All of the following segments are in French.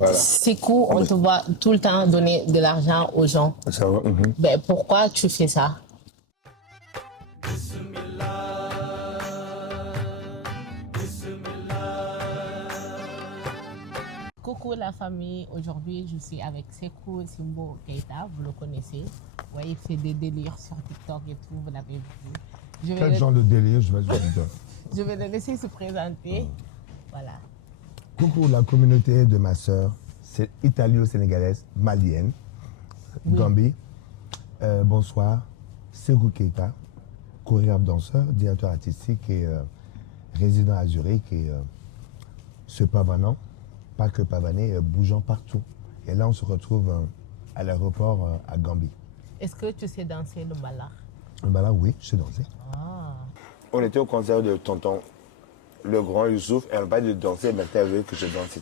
Voilà. C'est cool, on te voit tout le temps donner de l'argent aux gens. Ça va. Ben, pourquoi tu fais ça? Coucou la famille, aujourd'hui je suis avec Sekou Simbo Keita, vous le connaissez. Ouais, il fait des délires sur TikTok et tout, vous l'avez vu. Quel genre de délire je vais dire. Je vais le laisser se présenter. Voilà. Coucou la communauté de ma sœur, c'est italo-sénégalaise, malienne, Gambie. Bonsoir, Sekou Keita, chorégraphe danseur, directeur artistique et résident à Zurich et ce pavanant, pas que pavané, bougeant partout. Et là on se retrouve à l'aéroport à Gambie. Est-ce que tu sais danser le mbala? Le mbala, oui, je sais danser. Ah. On était au concert de tonton le grand Youssouf et on parlait de danser, mais t'as vu que je danse.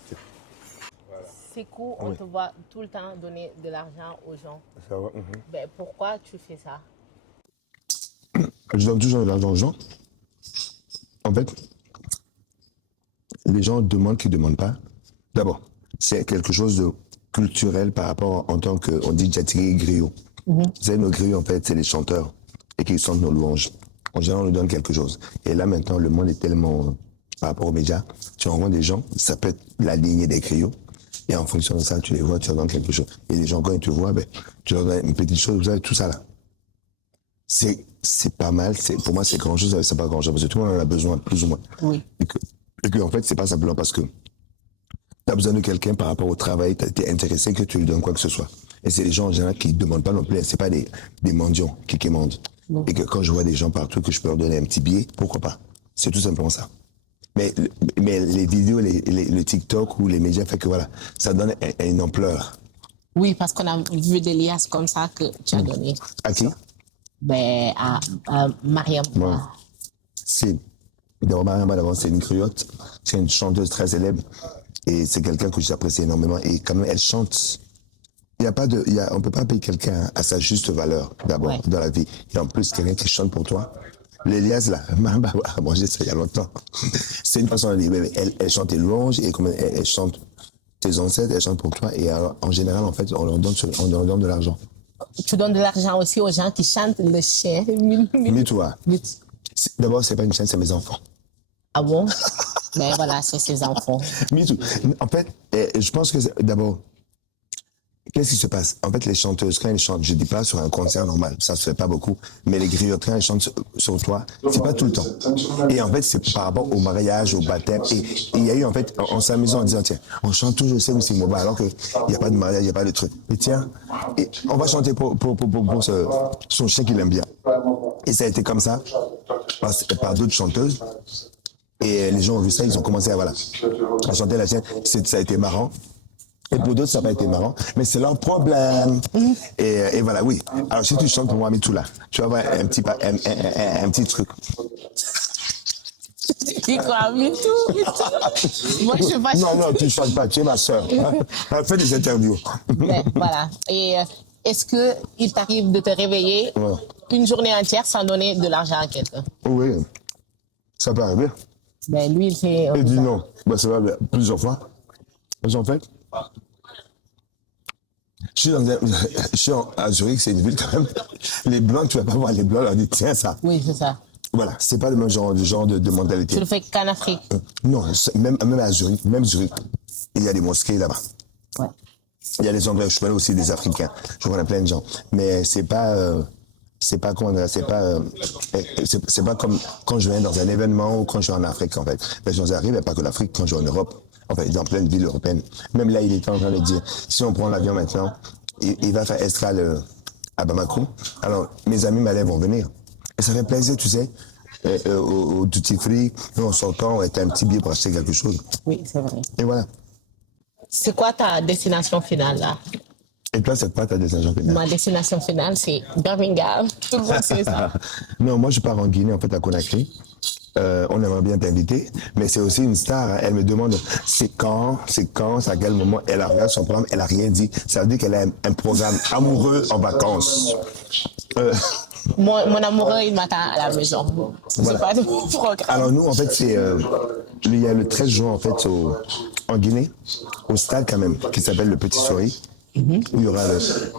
C'est cool, on te voit tout le temps donner de l'argent aux gens. Ça va. Ben, pourquoi tu fais ça? Je donne toujours de l'argent aux gens. En fait, les gens demandent qu'ils ne demandent pas. D'abord, c'est quelque chose de culturel par rapport en tant qu'on dit Djatigui griot. Vous savez, nos griots, en fait, c'est les chanteurs et qui chantent nos louanges. En général, on nous donne quelque chose. Et là, maintenant, le monde est tellement, par rapport aux médias, tu rencontres des gens, ça peut être la lignée des griots. Et en fonction de ça, tu les vois, tu leur donnes quelque chose. Et les gens, quand ils te voient, ben, tu leur donnes une petite chose, vous avez tout ça là. C'est pas mal, pour moi, c'est grand chose, c'est pas grand chose, parce que tout le monde en a besoin, plus ou moins. Oui. Et que en fait, c'est pas simplement parce que tu as besoin de quelqu'un par rapport au travail, tu es intéressé que tu lui donnes quoi que ce soit. Et c'est les gens en général qui ne demandent pas non plus, c'est pas des mendiants qui quémandent. Et que quand je vois des gens partout que je peux leur donner un petit billet, pourquoi pas? C'est tout simplement ça. Mais les vidéos, le TikTok ou les médias fait que voilà, ça donne une ampleur. Oui, parce qu'on a vu des liasses comme ça que tu as donné. À qui? Ben, à Mariam. Ouais. C'est Mariam d'abord, c'est une criotte, c'est une chanteuse très célèbre et c'est quelqu'un que j'apprécie énormément et quand même elle chante. On ne peut pas payer quelqu'un à sa juste valeur d'abord dans la vie. Et en plus quelqu'un qui chante pour toi. L'Elias là, bon, j'ai ça il y a longtemps. C'est une façon de dire, elle chante tes louanges et comme elle chante tes ancêtres, elle chante pour toi et alors, en général en fait on leur donne de l'argent. Tu donnes de l'argent aussi aux gens qui chantent le chien. Mais toi, d'abord c'est pas une chaîne, c'est mes enfants. Ah bon? Ben voilà, c'est ses enfants. Me too. En fait, je pense que d'abord, qu'est-ce qui se passe? En fait, les chanteuses, quand elles chantent, je dis pas sur un concert normal, ça se fait pas beaucoup, mais les griottes, quand elles chantent sur toi, c'est pas tout le temps. Et en fait, c'est par rapport au mariage, au baptême. Et il y a eu, en fait, on s'amusait en disant, tiens, on chante toujours c'est Moba, alors qu'il n'y a pas de mariage, il n'y a pas de truc. Mais tiens, et on va chanter pour son chien qu'il aime bien. Et ça a été comme ça, par d'autres chanteuses. Et les gens ont vu ça, ils ont commencé à chanter la sienne. Ça a été marrant. Et pour d'autres, ça n'a pas été marrant. Mais c'est leur problème. Et voilà, oui. Alors, si tu chantes pour moi, Mitoula, tu vas avoir un petit truc. Tu crois, mais tout. Moi, je vais pas chanter. Non, tu ne chantes pas, tu es ma soeur. Hein? Fais des interviews. Ben, voilà. Et est-ce qu'il t'arrive de te réveiller une journée entière sans donner de l'argent à quelqu'un? Oui, ça peut arriver. Ben, lui, il fait... Et dis non. Ben, ça va plusieurs fois. Parce qu'en fait, je suis à Zurich, c'est une ville quand même. Les Blancs, tu vas pas voir les Blancs leur dire, tiens, ça. Oui, c'est ça. Voilà, c'est pas le même genre de mentalité. Tu le fais qu'en Afrique? Non, même à Zurich, il y a des mosquées là-bas. Ouais. Il y a des endroits, je connais aussi des Africains, je connais plein de gens. Mais c'est pas comme quand je viens dans un événement ou quand je suis en Afrique, en fait. Les gens arrivent, et pas que l'Afrique, quand je suis en Europe, en fait, dans plein de villes européennes. Même là, il était en train de dire, si on prend l'avion maintenant, il va faire escale à Bamako. Alors, mes amis malais vont venir. Et ça fait plaisir, tu sais, au duty free, nous, en sortant, on était un petit billet pour acheter quelque chose. Oui, c'est vrai. Et voilà. C'est quoi ta destination finale, là? Et toi, c'est pas ta destination finale? Ma destination finale, c'est Birmingham. Tout le monde sait ça. Non, moi, je pars en Guinée, en fait, à Conakry. On aimerait bien t'inviter, mais c'est aussi une star. Hein. Elle me demande c'est quand, c'est à quel moment. Elle a regardé son programme, elle a rien dit. Ça veut dire qu'elle a un programme amoureux en vacances. Mon amoureux, il m'attend à la maison. Voilà. J'ai pas de programme. Alors nous, en fait, il y a le 13 juin, en fait, en Guinée, au stade quand même, qui s'appelle le Petit Souris, où il y aura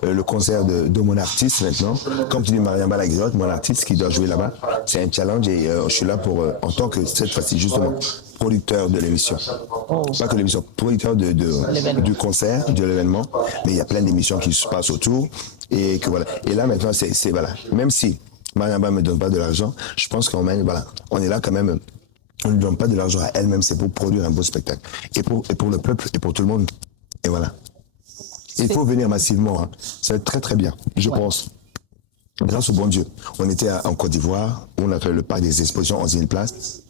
le concert de mon artiste maintenant. Comme tu dis, Mariamba Laguiotte, mon artiste qui doit jouer là-bas. C'est un challenge et je suis là pour, en tant que, cette fois-ci, justement, producteur de l'émission. Pas que l'émission, producteur du concert, de l'événement. Mais il y a plein d'émissions qui se passent autour. Et que voilà. Et là, maintenant, c'est voilà. Même si Mariamba ne me donne pas de l'argent, je pense qu'on voilà, on est là quand même. On ne donne pas de l'argent à elle-même, c'est pour produire un beau spectacle. Et pour le peuple et pour tout le monde. Et voilà. Il faut venir massivement. Hein. Ça va être très très bien, je pense. Grâce au bon Dieu. On était en Côte d'Ivoire, on a fait le parc des expositions, 11 000 places.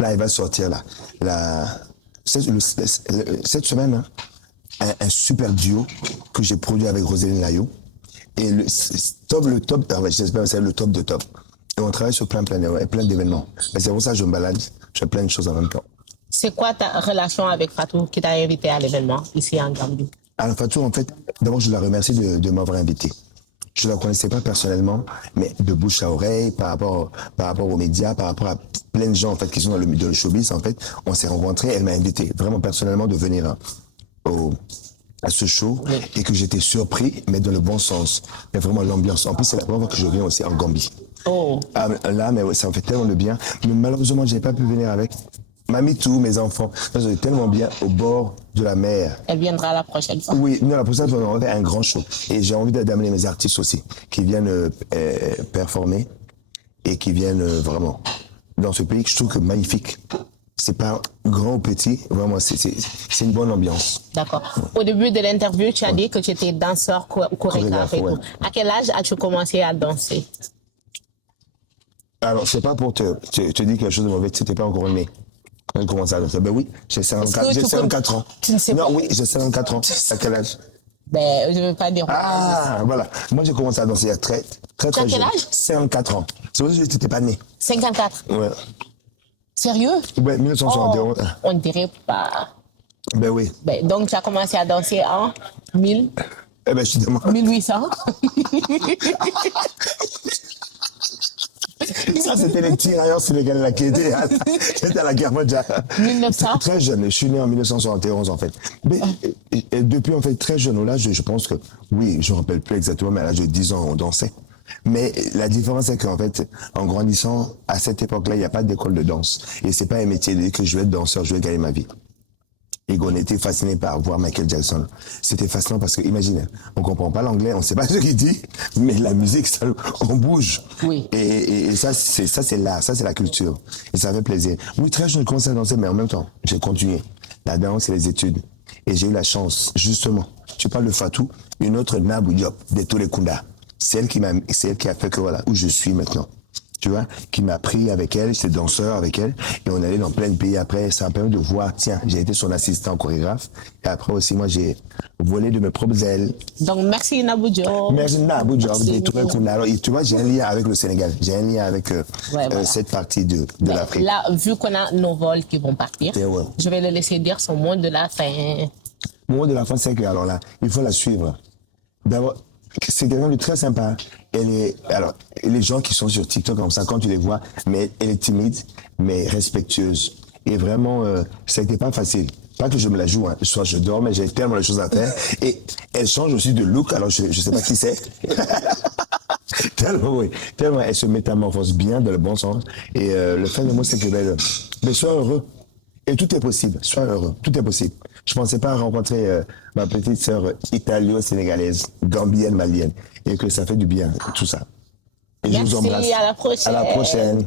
Là, il va sortir cette semaine, hein, un super duo que j'ai produit avec Roséline Layou. Et le top, j'espère que c'est le top de top. Et on travaille sur plein d'événements. Et c'est pour ça que je me balade, je fais plein de choses en même temps. C'est quoi ta relation avec Fatou qui t'a invité à l'événement ici en Gambie? Alors Fatou, en fait, d'abord je la remercie de m'avoir invité. Je ne la connaissais pas personnellement, mais de bouche à oreille, par rapport aux médias, par rapport à plein de gens en fait qui sont dans le showbiz, en fait, on s'est rencontrés. Elle m'a invité vraiment personnellement de venir à ce show et que j'étais surpris, mais dans le bon sens. Mais vraiment l'ambiance. En plus, c'est la première fois que je viens aussi en Gambie. Oh. Ah, là, mais ouais, ça me fait tellement de bien. Mais malheureusement, je n'ai pas pu venir avec Mamie tout, mes enfants. J'étais tellement bien au bord de la mer. Elle viendra la prochaine fois. Oui, non, la prochaine fois, on va faire un grand show. Et j'ai envie d'amener mes artistes aussi, qui viennent performer et qui viennent vraiment dans ce pays que je trouve que magnifique. C'est pas grand ou petit, vraiment, c'est une bonne ambiance. D'accord. Au début de l'interview, tu as dit que tu étais danseur, chorégraphe et tout. À quel âge as-tu commencé à danser? Alors, c'est pas pour te dire quelque chose de mauvais, tu n'étais pas encore né. Quand j'ai commencé à danser, ben oui, j'ai 54 ans. Tu ne sais non, pas. oui, j'ai 54 ans. À quel âge? Ben, je ne veux pas dire. Ah, voilà. Moi, j'ai commencé à danser il y a très jeune. quel âge? 54 ans. C'est pour ça que tu n'étais pas né. 54. Ouais. Sérieux? Ouais, 1971. Oh, on ne dirait pas. Ben oui. Ben, donc, tu as commencé à danser en 1000? Eh ben, je te demande. 1800? Ça, c'était les tirailleurs sénégalais là, qui étaient à la guerre mondiale. 1900? Très jeune. Je suis né en 1971, en fait. Mais et depuis, en fait, très jeune, là, je pense que, oui, je ne me rappelle plus exactement, mais à l'âge de 10 ans, on dansait. Mais la différence, c'est qu'en fait, en grandissant, à cette époque-là, il n'y a pas d'école de danse. Et c'est pas un métier de dire que je vais être danseur, je vais gagner ma vie. Et qu'on était fasciné par voir Michael Jackson. C'était fascinant parce que, imaginez, on comprend pas l'anglais, on sait pas ce qu'il dit, mais la musique, ça, on bouge. Oui. Et ça, c'est l'art, ça, c'est la culture. Et ça fait plaisir. Oui, très jeune, je commençais à danser, mais en même temps, j'ai continué. La danse et les études. Et j'ai eu la chance, justement, tu parles de Fatou, une autre Nabou Diop, de Touré-Kunda. C'est elle qui a fait que voilà, où je suis maintenant. Tu vois, qui m'a pris avec elle, j'étais danseur avec elle, et on allait dans plein de pays après, ça m'a permis de voir, tiens, j'ai été son assistant chorégraphe, et après aussi, moi, j'ai volé de mes propres ailes. Donc, merci Nabou Diop. Merci Nabou Diop, de Touré-Kunda. Alors, tu vois, j'ai un lien avec le Sénégal, j'ai un lien avec voilà. cette partie de l'Afrique. Là, vu qu'on a nos vols qui vont partir, ouais. Je vais le laisser dire son mot de la fin. Le mot de la fin, c'est que, alors là, il faut la suivre. D'abord, c'est quelqu'un de très sympa. Alors, les gens qui sont sur TikTok comme ça, quand tu les vois, mais elle est timide, mais respectueuse. Et vraiment, ça n'était pas facile. Pas que je me la joue, hein. Soit je dors, mais j'ai tellement de choses à faire. Et elle change aussi de look, alors je ne sais pas qui c'est. Tellement, oui. Tellement, elle se métamorphose bien, dans le bon sens. Et le fait de moi, c'est que, mais sois heureux. Et tout est possible. Sois heureux. Tout est possible. Je ne pensais pas rencontrer ma petite sœur italo-sénégalaise, gambienne, malienne. Et que ça fait du bien, tout ça. Et merci, je vous embrasse. à la prochaine. À la prochaine.